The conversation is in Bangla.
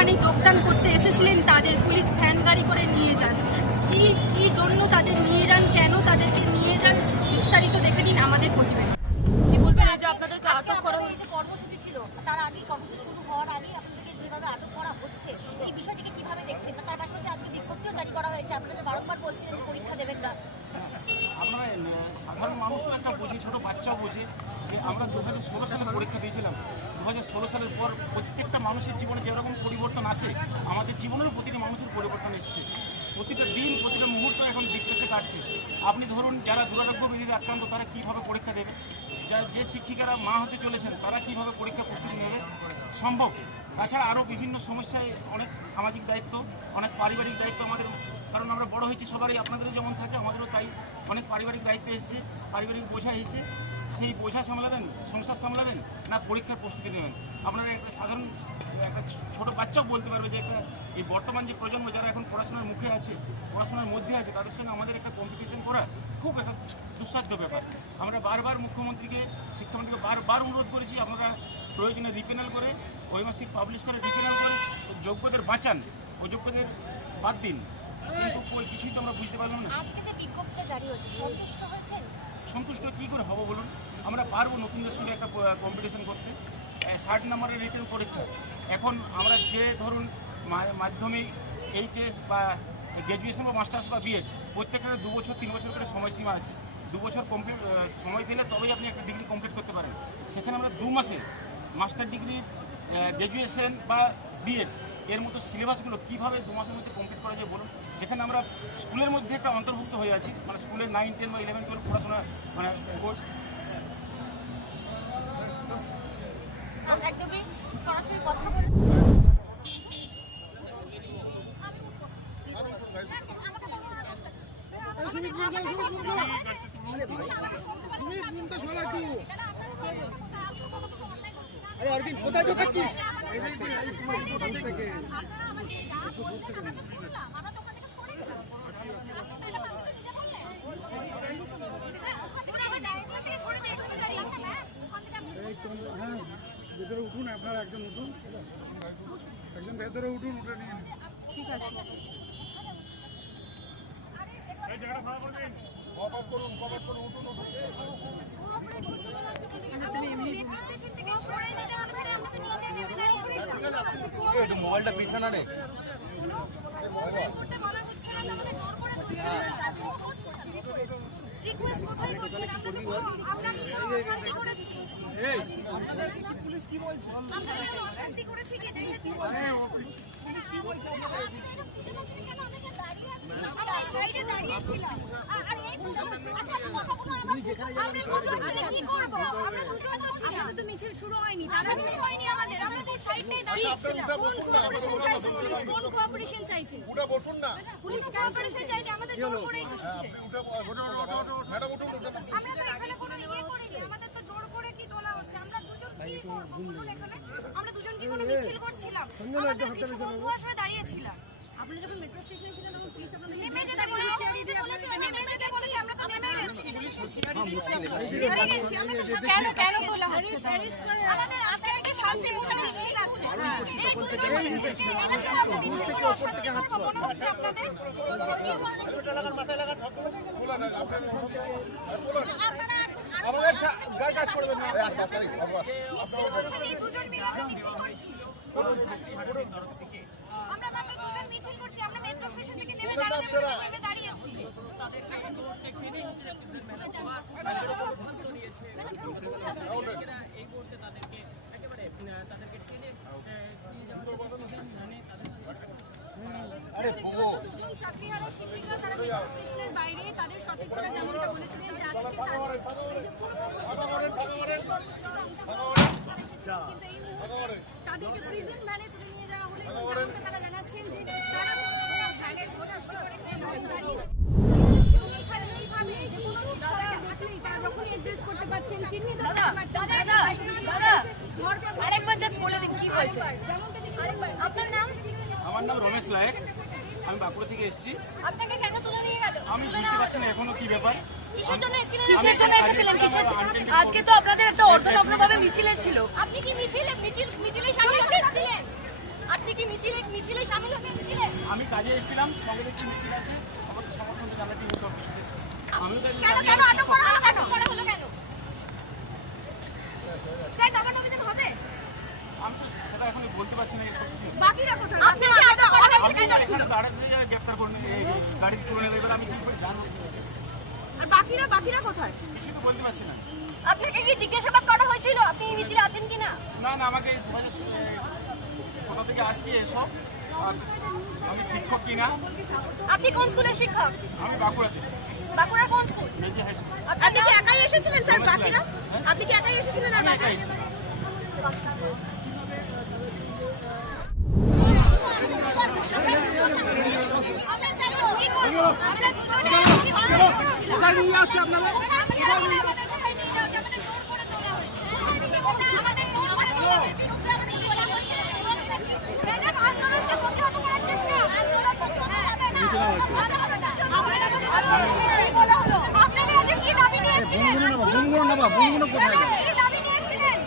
এখানে যোগদান করতে এসেছিলেন তাদের পুলিশ ভ্যান গাড়ি করে নিয়ে যান। কি জন্য তাদের নিয়ে যান, কেন তাদেরকে নিয়ে যান, বিস্তারিত দেখে নিন আমাদের প্রতিবেদন। কি বলবেন এই যে আপনাদেরকে আটক করা হয়েছে? কর্মসূচি ছিল, তার আগে কর্মসূচি শুরু হওয়ার আগে আপনাদেরকে যেভাবে আটক করা হচ্ছে এই বিষয়টিকে কিভাবে দেখছেন? তার পাশাপাশি আজকে বিজ্ঞপ্তিও জারি করা হয়েছে, আপনারা যে বারংবার বলছিলেন যে পরীক্ষা দেবেন না। আমরা সাধারণ মানুষও একটা বোঝে, ছোটো বাচ্চাও বোঝে যে আমরা 2016 সালে পরীক্ষা দিয়েছিলাম। 2016 সালের পর প্রত্যেকটা মানুষের জীবনে যেরকম পরিবর্তন আসে, আমাদের জীবনেরও প্রতিটা মানুষের পরিবর্তন এসছে। প্রতিটা দিন, প্রতিটা মুহূর্ত এখন ডিপ্রেশে কাটছে। আপনি ধরুন যারা দুরারোগ্য ব্যাধিতে আক্রান্ত তারা কীভাবে পরীক্ষা দেবে, যে শিক্ষিকারা মা হতে চলেছেন তারা কীভাবে পরীক্ষা প্রস্তুতি নেবে সম্ভব। তাছাড়া আরও বিভিন্ন সমস্যায় অনেক সামাজিক দায়িত্ব, অনেক পারিবারিক দায়িত্ব আমাদের, কারণ আমরা বড় হয়েছি সবারই, আপনাদেরও যেমন থাকে আমাদেরও তাই। অনেক পারিবারিক দায়িত্ব এসছে, পারিবারিক বোঝা এসছে। সেই বোঝা সামলাবেন, সংসার সামলাবেন, না পরীক্ষার প্রস্তুতি নেবেন। আপনারা একটা সাধারণ একটা ছোটো বাচ্চাও বলতে পারবে যে একটা এই বর্তমান যে প্রজন্ম যারা এখন পড়াশোনার মুখে আছে, পড়াশোনার মধ্যে আছে, তাদের সঙ্গে আমাদের একটা কম্পিটিশন করা খুব একটা দুঃসাধ্য ব্যাপার। আমরা বারবার মুখ্যমন্ত্রীকে, শিক্ষামন্ত্রীকে বারবার অনুরোধ করেছি, আপনারা প্রয়োজনে রিপেনাল করে, ঐমাসিক পাবলিশ করে রিপেনাল করে যোগ্যদের বাঁচান, অযোগ্যদের বাদ দিন, কিন্তু কিছুই তো আমরা বুঝতে পারলাম না। আজকে যে বিজ্ঞপ্তি জারি হয়েছে, সন্তুষ্ট হয়েছেন? সন্তুষ্ট কী করে হবো বলুন? আমরা পারবো নতুনদের সঙ্গে একটা কম্পিটিশন করতে। 60 নম্বরের রিটেন পরীক্ষা, এখন আমরা যে ধরুন মাধ্যমিক, এইচএস বা গ্র্যাজুয়েশন বা মাস্টার্স বা বিএড, প্রত্যেকটা 2 বছর 3 বছর করে সময়সীমা আছে। 2 বছর কমপ্লিট সময় পেলে তবেই আপনি একটা ডিগ্রি কমপ্লিট করতে পারেন। সেখানে আমরা 2 মাসে মাস্টার ডিগ্রি, গ্র্যাজুয়েশন বা বিএড এর মতো সিলেবাসগুলো কীভাবে 2 মাসের মধ্যে কমপ্লিট করা যায় বলুন? যেখানে আমরা স্কুলের মধ্যে একটা অন্তর্ভুক্ত হয়ে আছি, মানে স্কুলের 9, 10 বা 11, 12 পড়াশোনা মানে কোর্স। একদমই সরাসরি কথা বলে কোথায় ঢোকাচ্ছিস? হ্যাঁ, ভেতরে উঠুন, আপনারা একজন উঠুন, একজন ভেতরে উঠুন, উঠে নিন। ঠিক আছে, মোবাইলটা পিছনে নে। পুলিশ কি বলছে? মিছিল শুরু হয়নি, তারা হয়নি আমাদের, আমরা তো সাইডটাই দাঁড়িয়েছিলাম। কোন কোঅপারেশন চাইছে পুলিশ? কোন কোঅপারেশন চাইছে? উঠে বসুন না। পুলিশ কোঅপারেশন চাইছে, আমাদের জোর করেই তুলছে। ম্যাডাম উঠুন। আমরা তো এখানে কোনো ইয়ে করিনি, আমাদের তো জোর করে কি তোলা হচ্ছে। আমরা দুজন কি করব বলুন এখানে? আমরা দুজন কি কোনো মিছিল করছিলাম? আমাদের কিছু বন্ধু আসলে দাঁড়িয়েছিলাম। আপনারা যখন মেট্রো স্টেশনে ছিলেন তখন পুলিশ আপনাদের নেমে যেতে বলেছে, নেমে যেতে বলেছে, আমরা তো নেমে গেছি। নেমে গেছি, আমরা তো কেন বলা হচ্ছে? আমাদের আজকে একটা শান্তিপূর্ণ মিছিল আছে। এই দুজন মিছিলকে এদের জন্য আমরা মিছিল করে অশান্তি করব মনে হচ্ছে আপনাদের? আপনারা কাজ করবেন না। মিছিল বলছেন এই দুজন মিলে আমরা মিছিল করছি। আমরা মাত্র দুজন মিছিল করছি, আমরা মেট্রো স্টেশন থেকে নেমে দাঁড়িয়েছি। চাকরিহারা শিক্ষিকা তারা মেট্রো স্টেশনের বাইরে তাদের সতীর্থরা যেমনটা বলেছিলেন যে আজকে তাদেরকে প্রিজন ভ্যানে তুলে নিয়ে যাওয়া হলে তারা জানাচ্ছেন যে তারা ভ্যানের ভোট আসতে করে দাঁড়িয়েছে। যখনই অ্যাড্রেস করতে পারছেন, চিহ্নিত আরেকবার জাস্ট বলে দিন কি হয়েছে। আপনার নাম? আমার নাম রমেশ নায়ক, আমি বাঁকুড়া থেকে এসেছি। আপনাকে কেন তুলে নিয়ে গেল? আমি বুঝতে পারছি না এখনো কি ব্যাপার। কিসের জন্য এসেছিলেন? আজকে তো আপনাদের একটা অর্ধনগ্নভাবে মিছিলে ছিল। আপনি কি মিছিলে সামিল হয়েছিলেন? আপনি কি মিছিলে শামিল হতে মিছিলে আমি কাজে এসেছিলাম, সঙ্গে দেখছি মিছিল আছে, আমাকে সমর্থন জানাতে নিতে হবে। আমিও তাই কেন কেন আটক করা হলো কেন স্যার নগর অভিযান হবে? আমি তো সেটা এখন বলতে পারছি না। এসব কিছু বাকিরা কোথায়? আপনাকে আটক করা হয়েছে কেন? এখানে দাঁড়াতে দিয়ে গ্রেপ্তার করে নিয়ে গাড়ি তুলে নিলে এবার আমি কি করে জানবো? আর বাকিরা কোথায়? কিছু তো বলতে পারছি না। আপনাকে কি জিজ্ঞাসাবাদ করা হয়েছিল আপনি এই মিছিলে আছেন কিনা? না না, আমাকে কোথা থেকে আসছি এসব, আর আমি শিক্ষক কিনা। আপনি কোন স্কুলের শিক্ষক? আমি বাঁকুড়াতে, বাঁকুড়ার কোন স্কুল? মেজি হাই স্কুল। আপনি কি একাই এসেছিলেন স্যার? বাকিরা আপনি কি একাই এসেছিলেন? আর আমি একাই এসেছি। আমরা দুজনে কি মিছিল করছিলাম? কোথায় নিয়ে যাচ্ছে আপনারা? কোথায় নিয়ে যাচ্ছে? আমাদের জোর করে তোলা হয়েছে। আমাদের জোর করে তোলা হয়েছে। ম্যাডাম, আন্দোলনকে প্রতিহত করার চেষ্টা। আপনাদের আজকে কি দাবি নিয়ে এসেছিলেন? বুনগুলো কোথায়? কি দাবি নিয়ে এসেছিলেন?